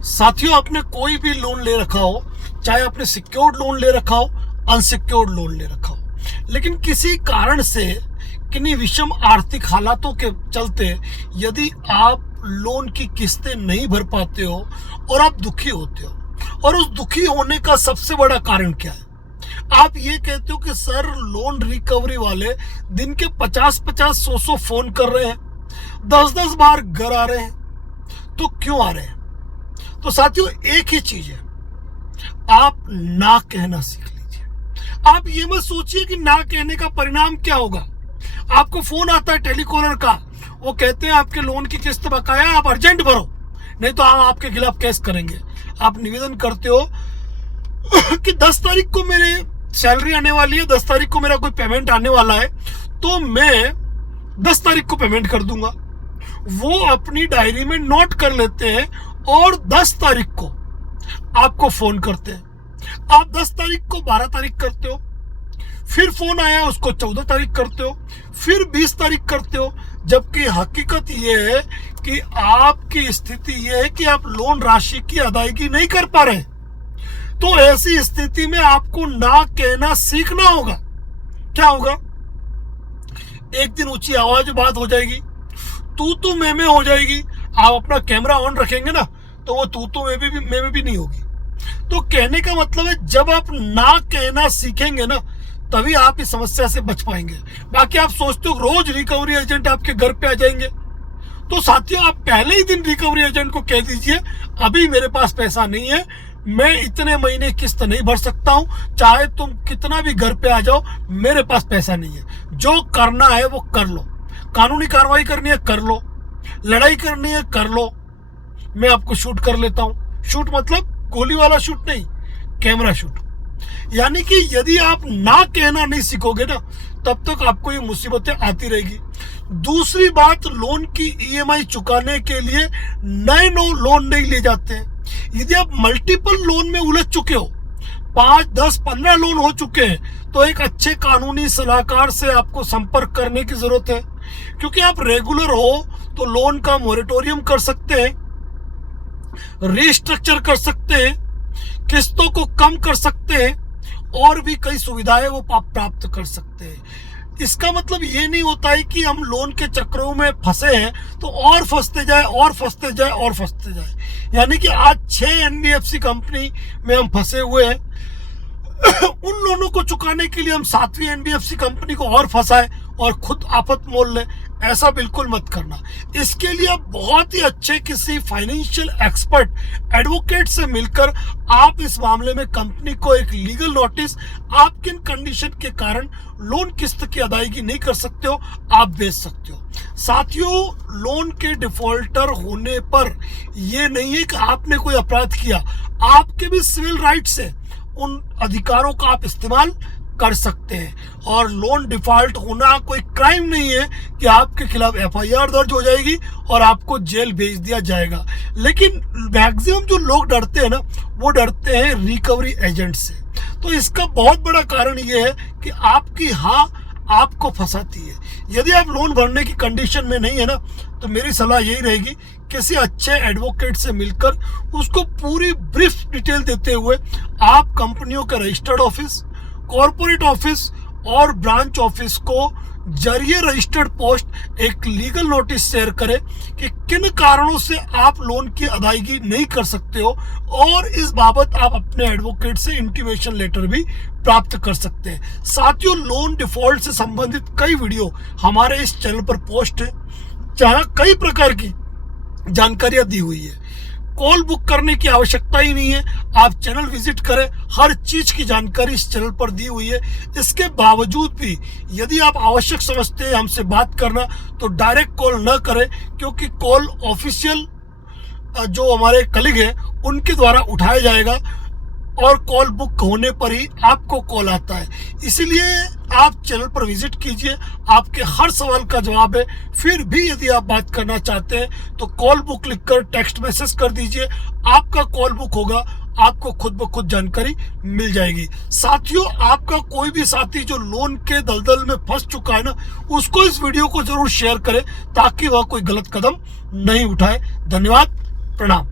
साथियों, आपने कोई भी लोन ले रखा हो, चाहे आपने सिक्योर्ड लोन ले रखा हो, अनसिक्योर्ड लोन ले रखा हो, लेकिन किसी कारण से किन्हीं विषम आर्थिक हालातों के चलते यदि आप लोन की किस्तें नहीं भर पाते हो और आप दुखी होते हो, और उस दुखी होने का सबसे बड़ा कारण क्या है? आप ये कहते हो कि सर, लोन रिकवरी वाले दिन के 50-50, 100-100 फोन कर रहे हैं, 10-10 बार घर आ रहे हैं, तो क्यों आ रहे हैं? तो साथियों, एक ही चीज है, आप ना कहना सीख लीजिए। आप ये मत सोचिए कि ना कहने का परिणाम क्या होगा। आपको फोन आता है टेलीकॉलर का, वो कहते हैं आपके लोन की किस्त बकाया, आप अर्जेंट भरो, नहीं तो हम आपके खिलाफ केस करेंगे। आप निवेदन करते हो कि 10 तारीख को मेरे सैलरी आने वाली है, 10 तारीख को मेरा कोई पेमेंट आने वाला है, तो मैं 10 तारीख को पेमेंट कर दूंगा। वो अपनी डायरी में नोट कर लेते हैं और 10 तारीख को आपको फोन करते हैं। आप 10 तारीख को 12 तारीख करते हो, फिर फोन आया उसको 14 तारीख करते हो, फिर 20 तारीख करते हो, जबकि हकीकत ये है कि आपकी स्थिति ये है कि आप लोन राशि की अदायगी नहीं कर पा रहे। तो ऐसी स्थिति में आपको ना कहना सीखना होगा। क्या होगा? एक दिन ऊंची आवाज बात हो जाएगी, तू मैं हो जाएगी। आप अपना कैमरा ऑन रखेंगे ना, तो वो तू मैं भी नहीं होगी। तो कहने का मतलब है, जब आप ना कहना सीखेंगे ना, तभी आप इस समस्या से बच पाएंगे। बाकी आप सोचते हो रोज रिकवरी एजेंट आपके घर पे आ जाएंगे, तो साथियों, आप पहले ही दिन रिकवरी एजेंट को कह दीजिए, अभी मेरे पास पैसा नहीं है, मैं इतने महीने किस्त नहीं भर सकता हूं, चाहे तुम कितना भी घर पे आ जाओ, मेरे पास पैसा नहीं है। जो करना है वो कर लो, कानूनी कार्रवाई करनी है कर लो, लड़ाई करनी है कर लो, मैं आपको शूट कर लेता हूं। शूट मतलब गोली वाला शूट नहीं, कैमरा शूट। यानी कि यदि आप ना कहना नहीं सीखोगे ना, तब तक आपको ये मुसीबतें आती रहेगी। दूसरी बात, लोन की ईएमआई चुकाने के लिए नए लोन नहीं ले जाते हैं। यदि आप मल्टीपल लोन में उलझ चुके हो, 5, 10, 15 लोन हो चुके हैं, तो एक अच्छे कानूनी सलाहकार से आपको संपर्क करने की जरूरत है। क्योंकि आप रेगुलर हो तो लोन का मोरेटोरियम कर सकते हैं, रिस्ट्रक्चर कर सकते हैं, किस्तों को कम कर सकते हैं, और भी कई सुविधाएं वो प्राप्त कर सकते हैं। इसका मतलब ये नहीं होता है कि हम लोन के चक्रों में फंसे हैं तो और फंसते जाए और फंसते जाए और फंसते जाए। यानी कि आज 6 एनबीएफसी कंपनी में हम फंसे हुए हैं, उन लोनों को चुकाने के लिए हम 7वीं एनबीएफसी कंपनी को और फंसाए और खुद आफत मोल लें। ऐसा बिल्कुल मत करना। इसके लिए आप बहुत ही अच्छे किसी फाइनेंशियल एक्सपर्ट एडवोकेट से मिलकर आप इस मामले में कंपनी को एक लीगल नोटिस, आप किन कंडीशन के कारण लोन किस्त की अदायगी नहीं कर सकते हो, आप भेज सकते हो। साथियों, लोन के डिफॉल्टर होने पर यह नहीं है कि आपने कोई अपराध किया, आपके भी सिविल राइट्स है, उन अधिकारों का आप इस्तेमाल कर सकते हैं। और लोन डिफॉल्ट होना कोई क्राइम नहीं है कि आपके खिलाफ एफआईआर दर्ज हो जाएगी और आपको जेल भेज दिया जाएगा। लेकिन मैक्सिमम जो लोग डरते हैं ना, वो डरते हैं रिकवरी एजेंट से। तो इसका बहुत बड़ा कारण ये है कि आपकी हाँ आपको फंसाती है। यदि आप लोन भरने की कंडीशन में नहीं है ना, तो मेरी सलाह यही रहेगी, किसी अच्छे एडवोकेट से मिलकर उसको पूरी ब्रीफ डिटेल देते हुए आप कंपनियों के रजिस्टर्ड ऑफिस, कॉर्पोरेट ऑफिस और ब्रांच ऑफिस को जरिए रजिस्टर्ड पोस्ट एक लीगल नोटिस शेयर करें कि किन कारणों से आप लोन की अदायगी नहीं कर सकते हो, और इस बाबत आप अपने एडवोकेट से इंटीमेशन लेटर भी प्राप्त कर सकते हैं। साथियों, लोन डिफॉल्ट से संबंधित कई वीडियो हमारे इस चैनल पर पोस्ट है, जहां कई प्रकार की जानकारियां दी हुई है। कॉल बुक करने की आवश्यकता ही नहीं है, आप चैनल विजिट करें, हर चीज की जानकारी इस चैनल पर दी हुई है। इसके बावजूद भी यदि आप आवश्यक समझते हैं हमसे बात करना, तो डायरेक्ट कॉल न करें, क्योंकि कॉल ऑफिशियल जो हमारे कलीग हैं उनके द्वारा उठाया जाएगा, और कॉल बुक होने पर ही आपको कॉल आता है। इसीलिए आप चैनल पर विजिट कीजिए, आपके हर सवाल का जवाब है। फिर भी यदि आप बात करना चाहते हैं तो कॉल बुक लिखकर टेक्स्ट मैसेज कर दीजिए, आपका कॉल बुक होगा, आपको खुद ब खुद जानकारी मिल जाएगी। साथियों, आपका कोई भी साथी जो लोन के दलदल में फंस चुका है ना, उसको इस वीडियो को जरूर शेयर करें ताकि वह कोई गलत कदम नहीं उठाए। धन्यवाद, प्रणाम।